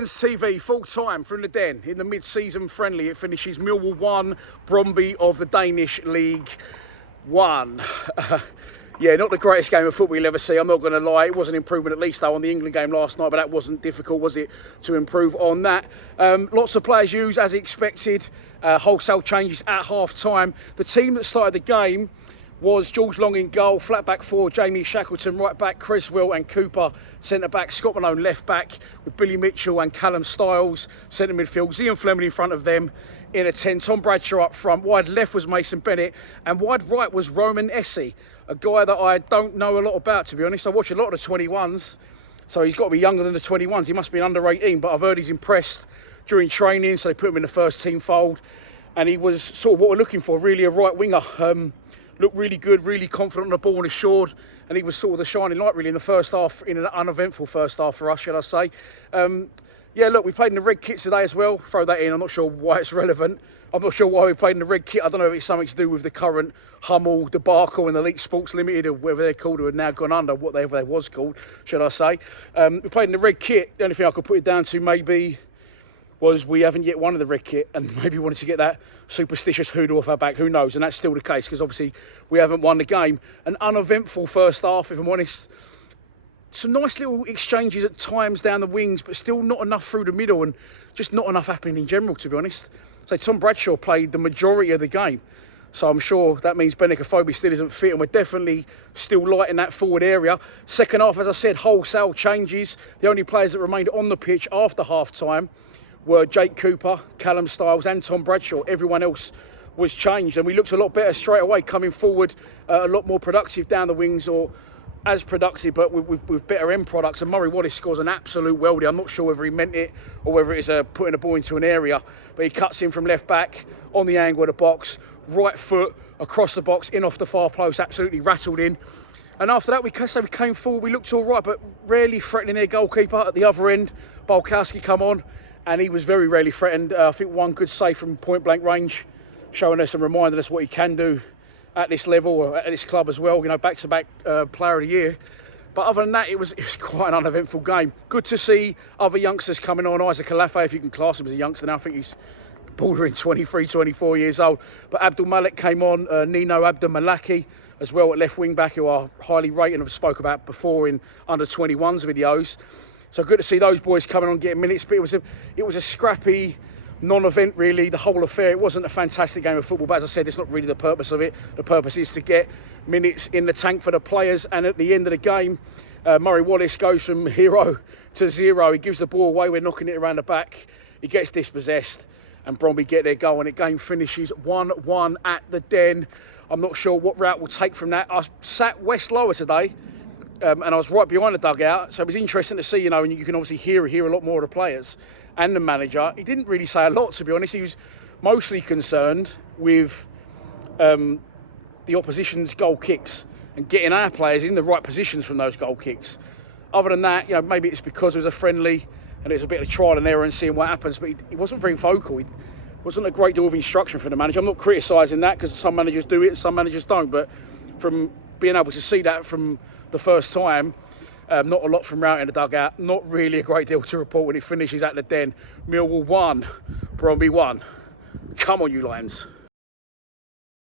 Lions TV, full time from the Den in the mid-season friendly. It finishes Millwall 1, Brondby of the Danish League 1. Yeah, not the greatest game of football you'll ever see, I'm not going to lie. It was an improvement at least though on the England game last night, but that wasn't difficult, was it, to improve on that? Lots of players used as expected, wholesale changes at half-time. The team that started the game was George Long in goal, flat back four, Jamie Shackleton right back, Creswell and Cooper centre back, Scott Malone left back with Billy Mitchell and Callum Stiles centre midfield, Zian Fleming in front of them in a 10, Tom Bradshaw up front, wide left was Mason Bennett and wide right was Roman Essie, a guy that I don't know a lot about, to be honest. I watch a lot of the 21s, so he's got to be younger than the 21s, he must be under 18, but I've heard he's impressed during training, so they put him in the first team fold and he was sort of what we're looking for, really a right winger. Looked really good, really confident on the ball and assured, and he was sort of the shining light really in the first half, in an uneventful first half for us, should I say. Yeah, look, we played in the red kit today as well. Throw that in, I'm not sure why it's relevant. I'm not sure why we played in the red kit. I don't know if it's something to do with the current Hummel debacle and the Elite Sports Limited, or whatever they're called, who are now gone under, whatever they was called, should I say. We played in the red kit. The only thing I could put it down to maybe was we haven't yet won the red kit and maybe wanted to get that superstitious hoodoo off our back, who knows, and that's still the case because obviously we haven't won the game. An uneventful first half, if I'm honest. Some nice little exchanges at times down the wings, but still not enough through the middle and just not enough happening in general, to be honest. So Tom Bradshaw played the majority of the game, so I'm sure that means Benicophobe still isn't fit and we're definitely still light in that forward area. Second half, as I said, wholesale changes. The only players that remained on the pitch after half-time were Jake Cooper, Callum Stiles and Tom Bradshaw. Everyone else was changed and we looked a lot better straight away, coming forward, a lot more productive down the wings, or as productive but with better end products. And Murray Wallace scores an absolute worldie. I'm not sure whether he meant it or whether it's putting a ball into an area, but he cuts in from left back on the angle of the box, right foot across the box, in off the far post, absolutely rattled in. And after that we came forward, we looked all right but rarely threatening their goalkeeper. At the other end, Balkowski come on and he was very rarely threatened. I think one good save from point blank range, showing us and reminding us what he can do at this level, or at this club as well, you know, back-to-back player of the year. But other than that, it was quite an uneventful game. Good to see other youngsters coming on. Isaac Alafe, if you can class him as a youngster now, I think he's bordering 23, 24 years old. But Abdul Malik came on, Nino Abdul Malaki as well at left wing back, who are highly rated and I've spoke about before in under 21s videos. So good to see those boys coming on, getting minutes. But it was a scrappy non-event really, the whole affair. It wasn't a fantastic game of football, but as I said, it's not really the purpose of it. The purpose is to get minutes in the tank for the players, and at the end of the game, Murray Wallace goes from hero to zero. He gives the ball away, we're knocking it around the back, he gets dispossessed, and Brondby get their goal, and the game finishes 1-1 at the Den. I'm not sure what route we'll take from that. I sat west lower today, and I was right behind the dugout, so it was interesting to see, you know, and you can obviously hear a lot more of the players and the manager. He didn't really say a lot, to be honest. He was mostly concerned with the opposition's goal kicks and getting our players in the right positions from those goal kicks. Other than that, you know, maybe it's because it was a friendly and it was a bit of trial and error and seeing what happens, but he wasn't very vocal. He wasn't a great deal of instruction from the manager. I'm not criticising that because some managers do it and some managers don't, but from being able to see that from the first time, not a lot from out in the dugout, not really a great deal to report when it finishes at the Den. Millwall 1, Brondby 1. Come on, you Lions.